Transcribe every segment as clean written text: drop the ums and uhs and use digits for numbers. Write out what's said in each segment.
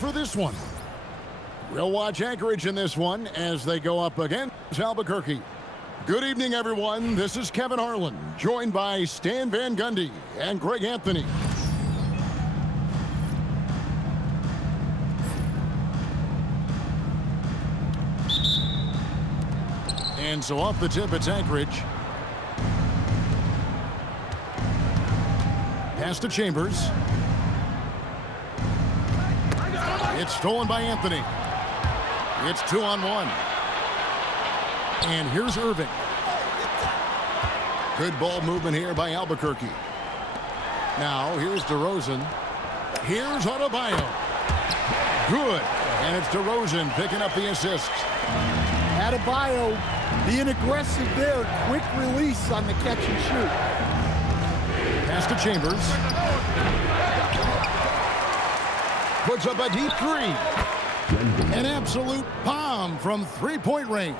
for this one. We'll watch Anchorage in this one as they go up against Albuquerque. Good evening, everyone. This is Kevin Harlan, joined by Stan Van Gundy and Greg Anthony. And so off the tip, it's Anchorage. Pass to Chambers. It's stolen by Anthony. It's 2-on-1. And here's Irving. Good ball movement here by Albuquerque. Now here's DeRozan. Here's Adebayo. Good. And it's DeRozan picking up the assist. Adebayo being aggressive there. Quick release on the catch and shoot. Pass to Chambers. Puts up a deep three. An absolute bomb from three-point range.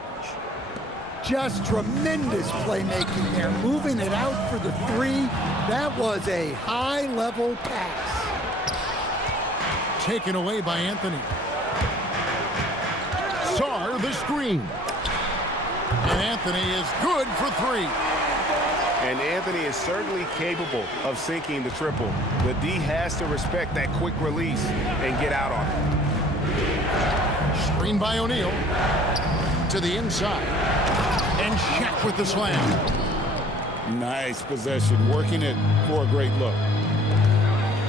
Just tremendous playmaking there. Moving it out for the three. That was a high-level pass. Taken away by Anthony. Sarr the screen. And Anthony is good for three. And Anthony is certainly capable of sinking the triple. The D has to respect that quick release and get out on it. Screen by O'Neal. To the inside. And Shaq with the slam. Nice possession, working it for a great look.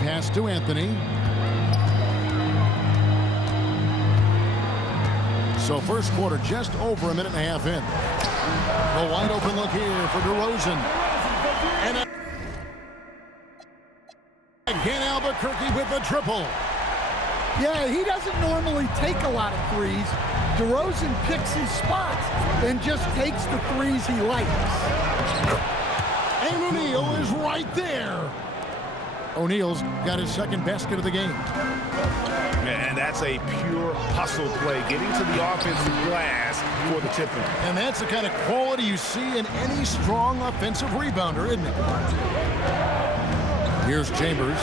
Pass to Anthony. So first quarter just over a minute and a half in. A wide open look here for DeRozan. And again Albuquerque with the triple. Yeah, he doesn't normally take a lot of threes. DeRozan picks his spots and just takes the threes he likes. And O'Neal is right there. O'Neal's got his second basket of the game. And that's a pure hustle play, getting to the offensive glass for the tip-in. And that's the kind of quality you see in any strong offensive rebounder, isn't it? Here's Chambers,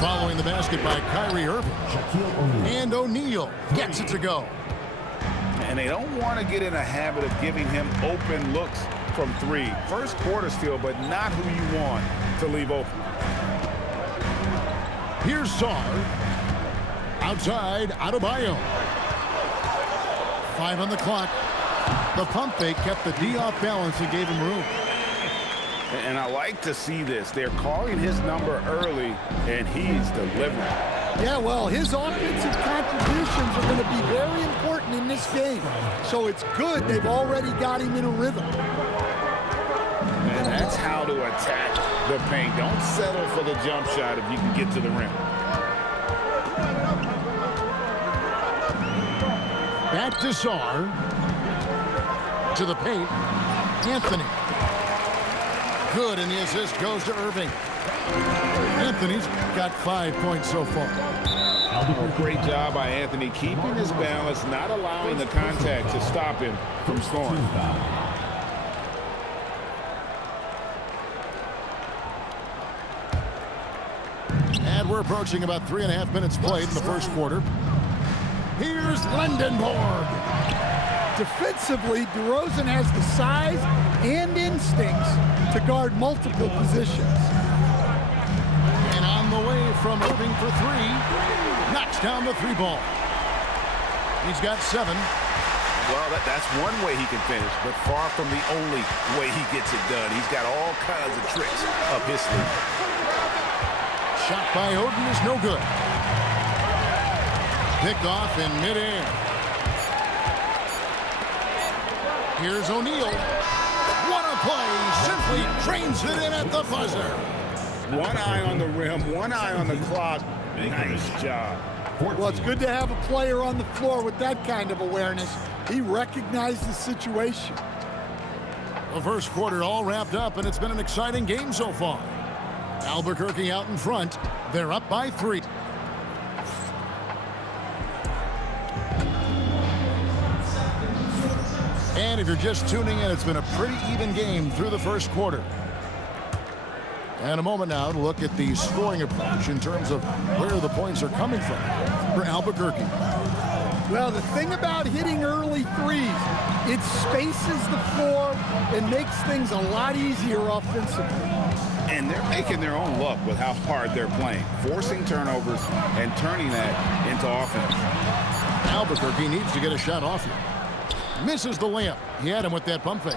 following the basket by Kyrie Irving. And O'Neal gets it to go. And they don't want to get in a habit of giving him open looks from three. First quarter still, but not who you want to leave open. Here's Sarr. Outside, Adebayo. 5 on the clock. The pump fake kept the D off balance and gave him room. And I like to see this. They're calling his number early, and he's delivering. Yeah, well, his offensive contributions are going to be very important in this game. So it's good they've already got him in a rhythm. And that's how to attack the paint. Don't settle for the jump shot if you can get to the rim. Back to Sarr. To the paint. Anthony. Good, and the assist goes to Irving. Anthony's got 5 points so far. Great job by Anthony, keeping his balance, not allowing the contact to stop him from scoring. And we're approaching about 3.5 minutes played in the first quarter. Here's Lendenborg. Defensively, DeRozan has the size and instincts to guard multiple positions. And on the way from Irving for three. Knocks down the three ball. He's got 7. Well, that's one way he can finish, but far from the only way he gets it done. He's got all kinds of tricks up his sleeve. Shot by Oden is no good. Picked off in midair. Here's O'Neal. What a play. Simply drains it in at the buzzer. One eye on the rim, one eye on the clock. Nice job. Well, it's good to have a player on the floor with that kind of awareness. He recognized the situation. The first quarter all wrapped up, and it's been an exciting game so far. Albuquerque out in front. They're up by 3. And if you're just tuning in, it's been a pretty even game through the first quarter. And a moment now to look at the scoring approach in terms of where the points are coming from for Albuquerque. Well, the thing about hitting early threes, it spaces the floor and makes things a lot easier offensively. And they're making their own luck with how hard they're playing, forcing turnovers and turning that into offense. Albuquerque needs to get a shot off here. Misses the layup. He had him with that pump fake.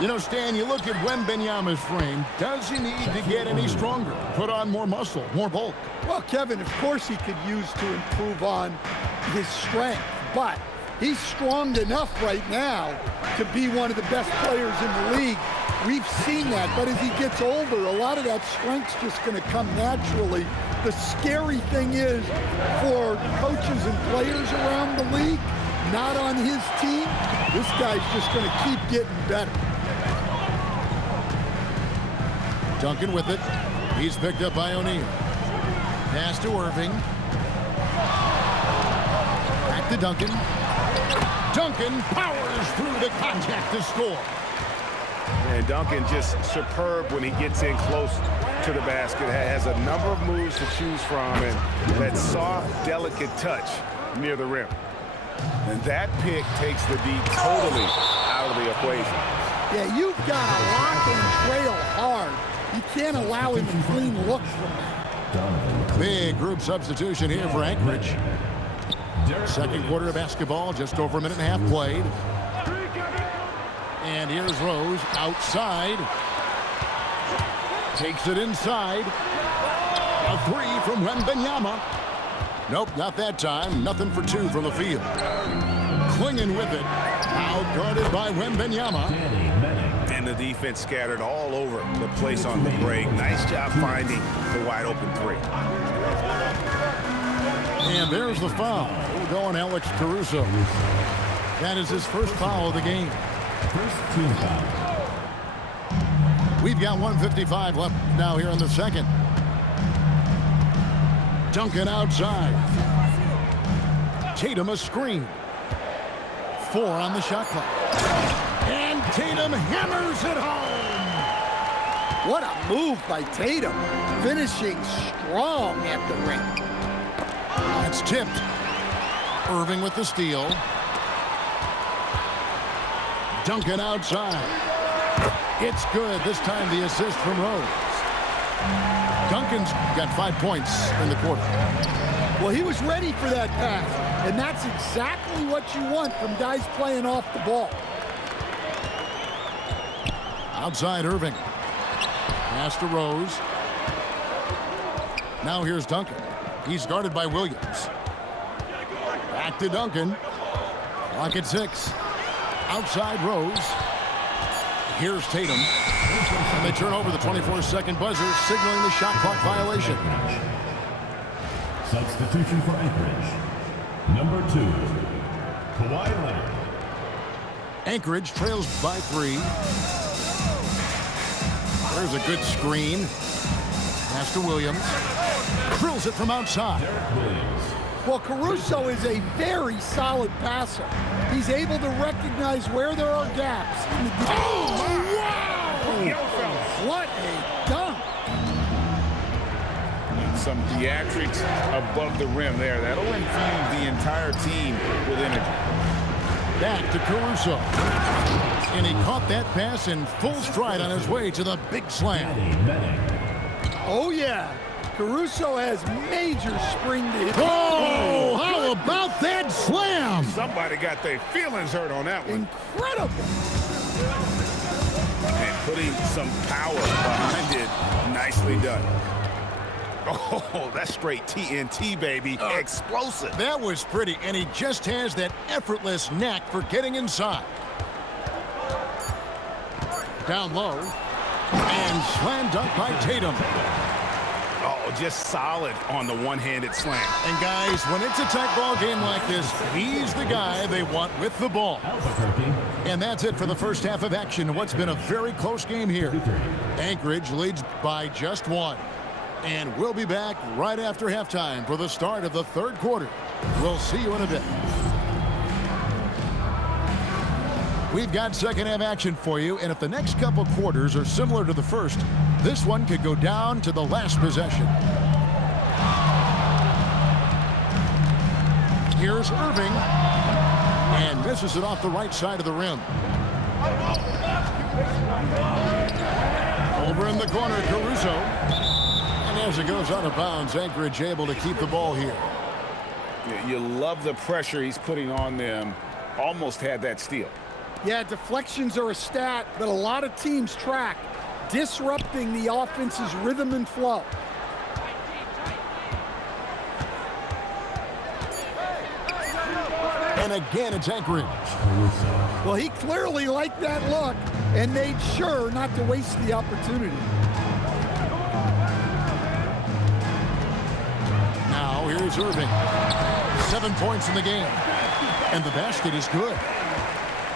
You know, Stan, you look at Wembanyama's frame. Does he need to get any stronger? Put on more muscle, more bulk? Well, Kevin, of course he could use to improve on his strength, but he's strong enough right now to be one of the best players in the league. We've seen that, but as he gets older, a lot of that strength's just going to come naturally. The scary thing is for coaches and players around the league, not on his team, this guy's just going to keep getting better. Duncan with it. He's picked up by O'Neal. Pass to Irving. Back to Duncan. Duncan powers through the contact to score. And Duncan just superb when he gets in close to the basket. Has a number of moves to choose from and that soft, delicate touch near the rim. And that pick takes the D totally out of the equation. Yeah, you've got to lock and trail hard. You can't allow him a clean look from that. Big group substitution here for Anchorage. Second quarter of basketball, just over a minute and a half played. And here's Rose outside. Takes it inside. A three from Wembanyama. Nope, not that time. Nothing for two from the field. Clinging with it. Now guarded by Wembanyama. And the defense scattered all over the place on the break. Nice job finding the wide open three. And there's the foul. We'll go on Alex Caruso. That is his first foul of the game. First team foul. We've got 1:55 left now here in the second. Duncan outside. Tatum a screen. 4 on the shot clock. And Tatum hammers it home. What a move by Tatum, finishing strong at the rim. That's tipped. Irving with the steal. Duncan outside. It's good. This time the assist from Rose. Duncan's got 5 points in the quarter. Well, he was ready for that pass, and that's exactly what you want from guys playing off the ball. Outside Irving. Pass to Rose. Now here's Duncan. He's guarded by Williams. Back to Duncan. Clock at 6. Outside Rose. Here's Tatum. And they turn over the 24-second buzzer, signaling the shot clock violation. Substitution for Anchorage. Number 2, Kawhi Leonard. Anchorage trails by 3. There's a good screen. Pass to Williams. Drills it from outside. Derek Williams. Well, Caruso is a very solid passer. He's able to recognize where there are gaps. Oh, wow! What a dunk! Some theatrics above the rim there. That'll infuse the entire team with energy. Back to Caruso. And he caught that pass in full stride on his way to the big slam. Oh, yeah. Caruso has major spring to his. Oh, how about that slam? Somebody got their feelings hurt on that one. Incredible. And putting some power behind it. Nicely done. Oh, that's straight TNT, baby. Explosive. That was pretty, and he just has that effortless knack for getting inside. Down low. And slam dunk by Tatum. Oh, just solid on the one-handed slam. And guys, when it's a tight ball game like this, he's the guy they want with the ball. Albuquerque. And that's it for the first half of action. What's been a very close game here. Anchorage leads by just 1. And we'll be back right after halftime for the start of the third quarter. We'll see you in a bit. We've got second half action for you, and if the next couple quarters are similar to the first, this one could go down to the last possession. Here's Irving, and misses it off the right side of the rim. Over in the corner, Caruso. And as it goes out of bounds, Anchorage able to keep the ball here. You love the pressure he's putting on them. Almost had that steal. Yeah, deflections are a stat that a lot of teams track, disrupting the offense's rhythm and flow. And again, it's Anchorage. Well, he clearly liked that look and made sure not to waste the opportunity. Now here's Irving. 7 points in the game. And the basket is good.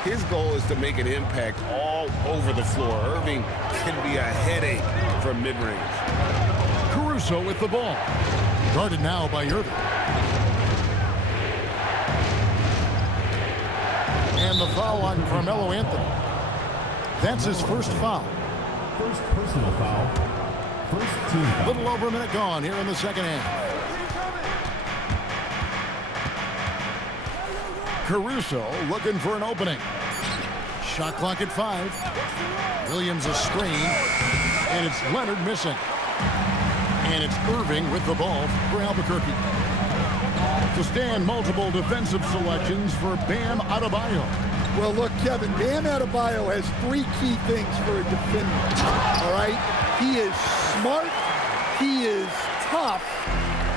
His goal is to make an impact all over the floor. Irving can be a headache from mid-range. Caruso with the ball. Guarded now by Irving. And the foul on Carmelo Anthony. That's his first foul. First personal foul. First team foul. Little over a minute gone here in the second half. Caruso looking for an opening. Shot clock at 5. Williams a screen. And it's Leonard missing. And it's Irving with the ball for Albuquerque. To stand multiple defensive selections for Bam Adebayo. Well, look, Kevin, Bam Adebayo has 3 key things for a defender, all right? He is smart, he is tough,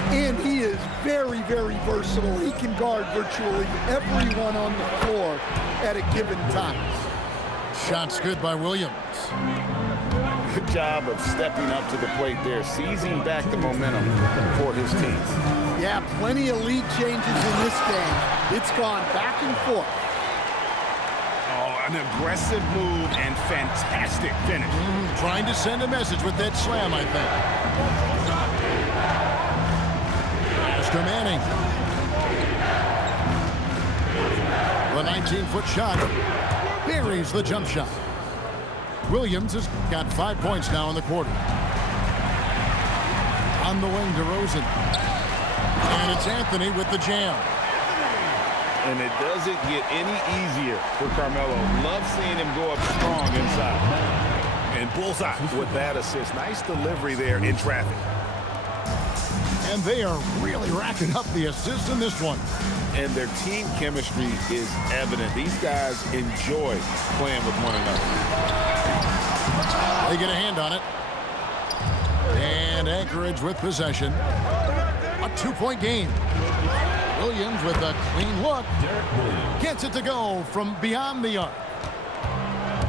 and he is very, very versatile. He can guard virtually everyone on the floor at a given time. Shots good by Williams. Good job of stepping up to the plate there, seizing back the momentum for his team. Yeah, plenty of lead changes in this game. It's gone back and forth. Oh, an aggressive move and fantastic finish. Trying to send a message with that slam, I think. Master Manning. The 19-foot shot buries the jump shot. Williams has got 5 points now in the quarter. On the wing to Rosen. And it's Anthony with the jam. And it doesn't get any easier for Carmelo. Love seeing him go up strong inside. And bullseye with that assist. Nice delivery there in traffic. And they are really racking up the assists in this one. And their team chemistry is evident. These guys enjoy playing with one another. They get a hand on it. And Anchorage with possession. A 2-point game. Williams with a clean look. Gets it to go from beyond the arc.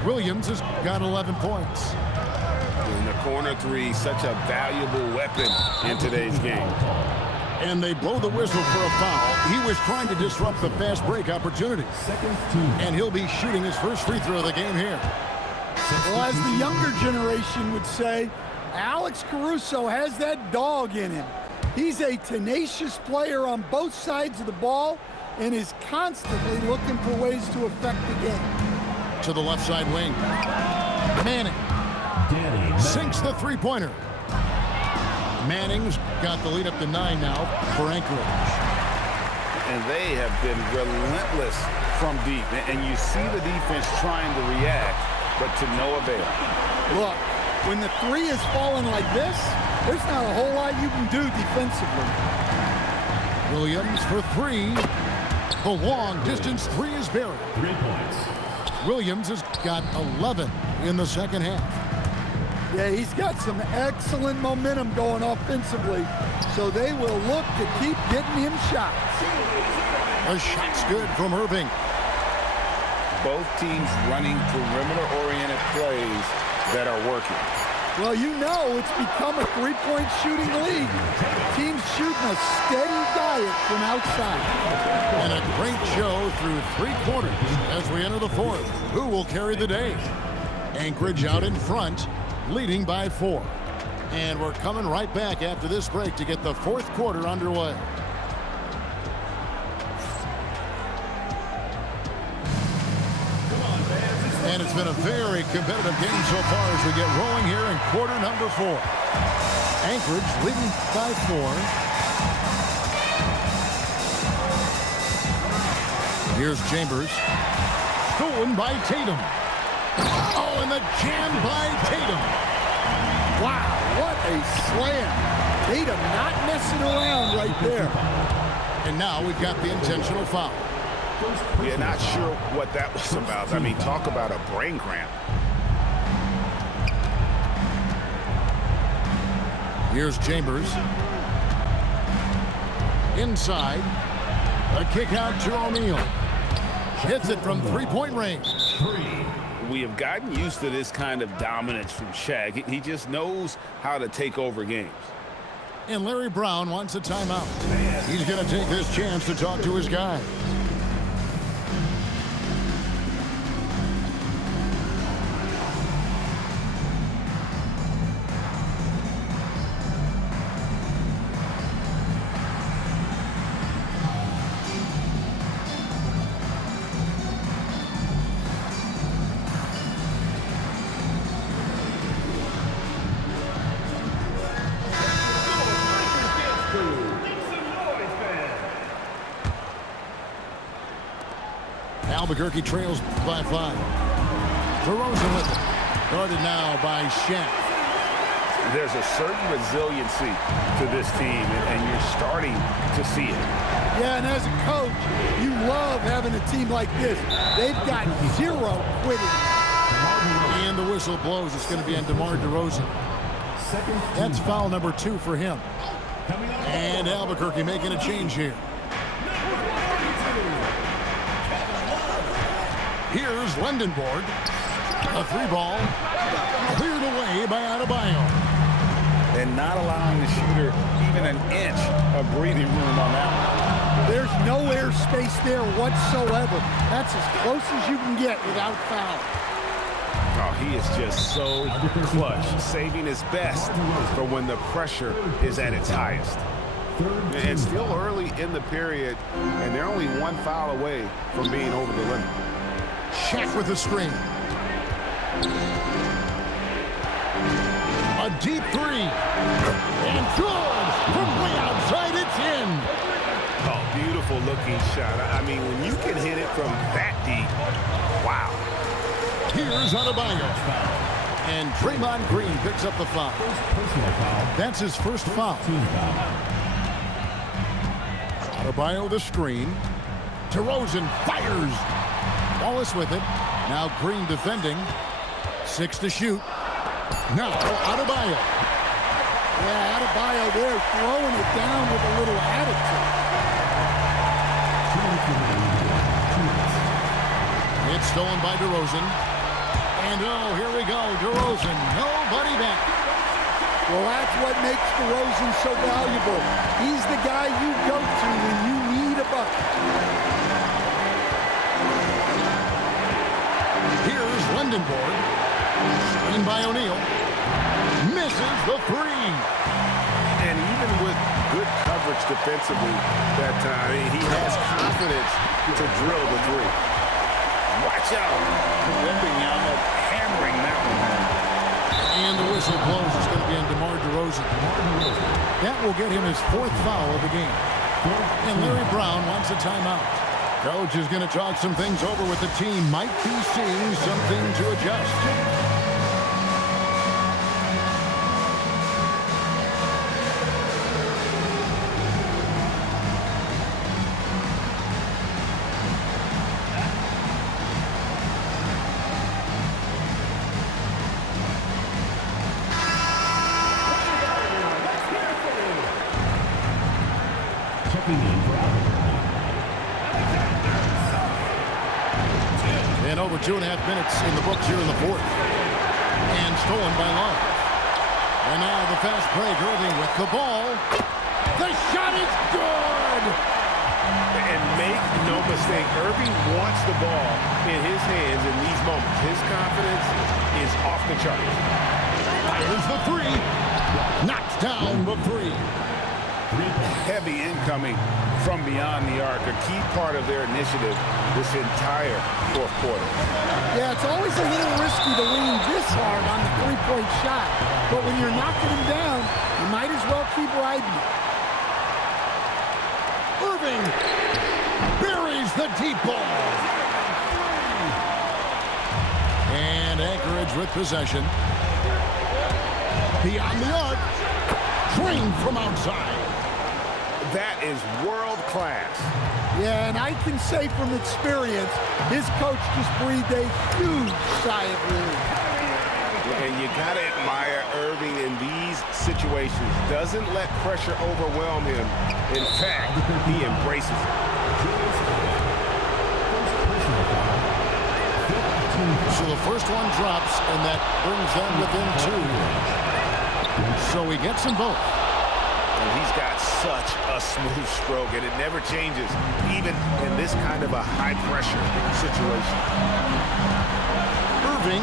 Williams has got 11 points. In the corner 3, such a valuable weapon in today's game. And they blow the whistle for a foul. He was trying to disrupt the fast break opportunity. And he'll be shooting his first free throw of the game here. Well, as the younger generation would say, Alex Caruso has that dog in him. He's a tenacious player on both sides of the ball and is constantly looking for ways to affect the game. To the left side wing. Manning sinks the three-pointer. Manning's got the lead up to 9 now for Anchorage. And they have been relentless from deep. And you see the defense trying to react, but to no avail. Look, when the 3 is falling like this, there's not a whole lot you can do defensively. Williams for 3. The long distance 3 is buried. 3 points. Williams has got 11 in the second half. Yeah, he's got some excellent momentum going offensively, so they will look to keep getting him shots. A shot's good from Irving. Both teams running perimeter-oriented plays that are working. Well, you know it's become a three-point shooting league. Teams shooting a steady diet from outside. And a great show through 3 quarters as we enter the 4th. Who will carry the day? Anchorage out in front, leading by 4. And we're coming right back after this break to get the 4th quarter underway. And it's been a very competitive game so far as we get rolling here in quarter number 4. Anchorage leading by 4. Here's Chambers. Stolen by Tatum. Oh, and the jam by Tatum. Wow, what a slam. Tatum not messing around right there. And now we've got the intentional foul. Yeah, not sure what that was about. I mean, talk about a brain cramp. Here's Chambers. Inside. A kick out to O'Neal. Hits it from three-point range. We have gotten used to this kind of dominance from Shaq. He just knows how to take over games. And Larry Brown wants a timeout. He's going to take this chance to talk to his guy. Albuquerque trails by 5. DeRozan with it. Guarded now by Shaq. There's a certain resiliency to this team, and you're starting to see it. Yeah, and as a coach, you love having a team like this. They've got 0 quitting. And the whistle blows. It's going to be on DeMar DeRozan. That's foul number 2 for him. And Albuquerque making a change here. Here's Lendenborg. A 3-ball. Cleared away by Adebayo. And not allowing the shooter even an inch of breathing room on that one. There's no air space there whatsoever. That's as close as you can get without foul. Oh, he is just so clutch, saving his best for when the pressure is at its highest. And still early in the period, and they're only 1 foul away from being over the limit. Shaq with the screen. A deep 3. And good! From way outside, it's in! Oh, beautiful looking shot. I mean, when you can hit it from that deep, wow. Here's Adebayo. And Draymond Green picks up the foul. That's his first foul. Adebayo the screen. DeRozan fires. Wallace with it. Now Green defending. 6 to shoot. Now Adebayo. Yeah, Adebayo there throwing it down with a little attitude. It's stolen by DeRozan. And oh, here we go. DeRozan. Nobody back. Well, that's what makes DeRozan so valuable. He's the guy you go to when you need a bucket. Here's Lendenborg. Screen by O'Neal. Misses the 3. And even with good coverage defensively that time, he has confidence to drill the 3. Watch out. Wembanyama hammering that one home. And the whistle blows. It's going to be on DeMar DeRozan. That will get him his 4th foul of the game. And Larry Brown wants a timeout. Coach is going to talk some things over with the team. Might be seeing something to adjust. And over 2.5 minutes in the books here in the 4th. And stolen by Love. And now the fast break. Irving with the ball. The shot is good! And make no mistake, Irving wants the ball in his hands in these moments. His confidence is off the charts. Fires the 3. Knocks down the 3. Heavy incoming from beyond the arc, a key part of their initiative this entire fourth quarter. Yeah, it's always a little risky to lean this hard on the three-point shot. But when you're knocking him down, you might as well keep riding it. Irving buries the deep ball. And Anchorage with possession. Beyond the arc. Drained from outside. That is world class. Yeah, and I can say from experience, his coach just breathed a huge sigh of relief. And you got to admire Irving in these situations. Doesn't let pressure overwhelm him. In fact, he embraces it. So the first one drops, and that brings them within 2. So he gets them both. And he's got such a smooth stroke, and it never changes, even in this kind of a high-pressure situation. Irving.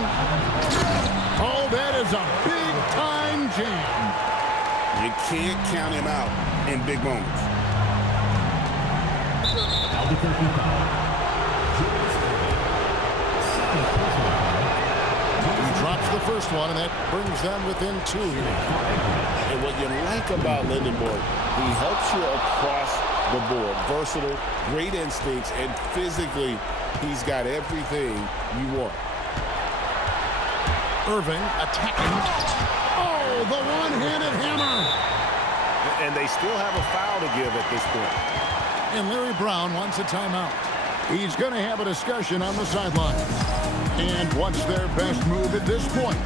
Oh, that is a big-time jam. You can't count him out in big moments. Albuquerque foul. He drops the first one, and that brings them within 2. And what you like about Lindenborg, he helps you across the board. Versatile, great instincts, and physically, he's got everything you want. Irving attacking. Oh, the one-handed hammer. And they still have a foul to give at this point. And Larry Brown wants a timeout. He's going to have a discussion on the sideline. And what's their best move at this point?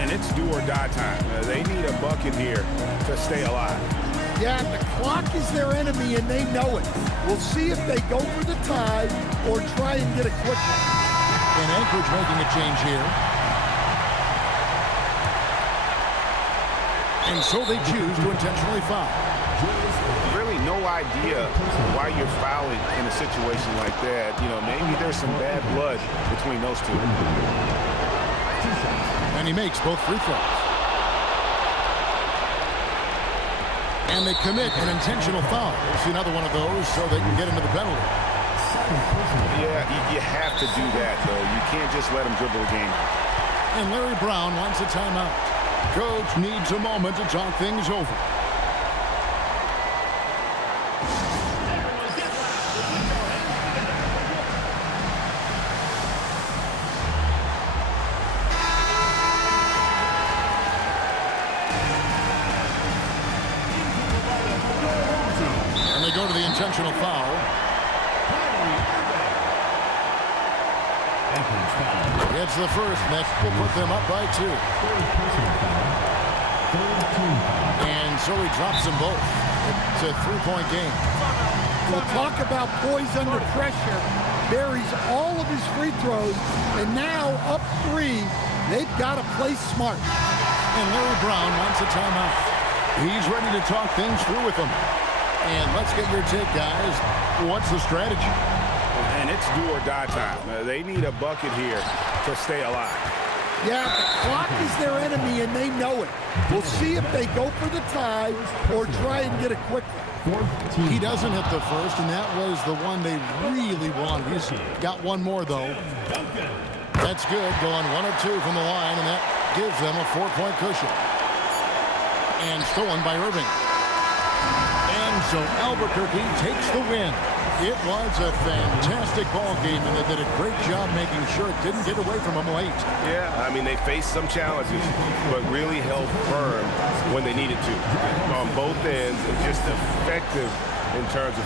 And it's do or die time. They need a bucket here to stay alive. Yeah, the clock is their enemy, and they know it. We'll see if they go for the tie or try and get a quick one. And Anchorage making a change here. And so they choose to intentionally foul. Really no idea why you're fouling in a situation like that. You know, maybe there's some bad blood between those two. And he makes both free throws. And they commit an intentional foul. We'll see another one of those so they can get into the penalty. Yeah, you have to do that, though. You can't just let them dribble the game. And Larry Brown wants a timeout. Coach needs a moment to talk things over. And they go to the intentional foul. Gets the first, and that will put them up by 2. And so he drops them both. It's a 3-point game. We'll talk about poise under pressure. Buries all of his free throws, and now up 3, they've got to play smart. And Larry Brown wants a timeout. He's ready to talk things through with them. And let's get your take, guys. What's the strategy? And it's do or die time. They need a bucket here to stay alive. Yeah, the clock is their enemy, and they know it. We'll see if they go for the tie or try and get a quick one. He doesn't hit the first, and that was the one they really wanted. He's got one more, though. That's good, going 1 of 2 from the line, and that gives them a 4-point cushion. And stolen by Irving. And so Albuquerque takes the win. It was a fantastic ball game, and they did a great job making sure it didn't get away from them late. Yeah, I mean, they faced some challenges, but really held firm when they needed to on both ends, and just effective in terms of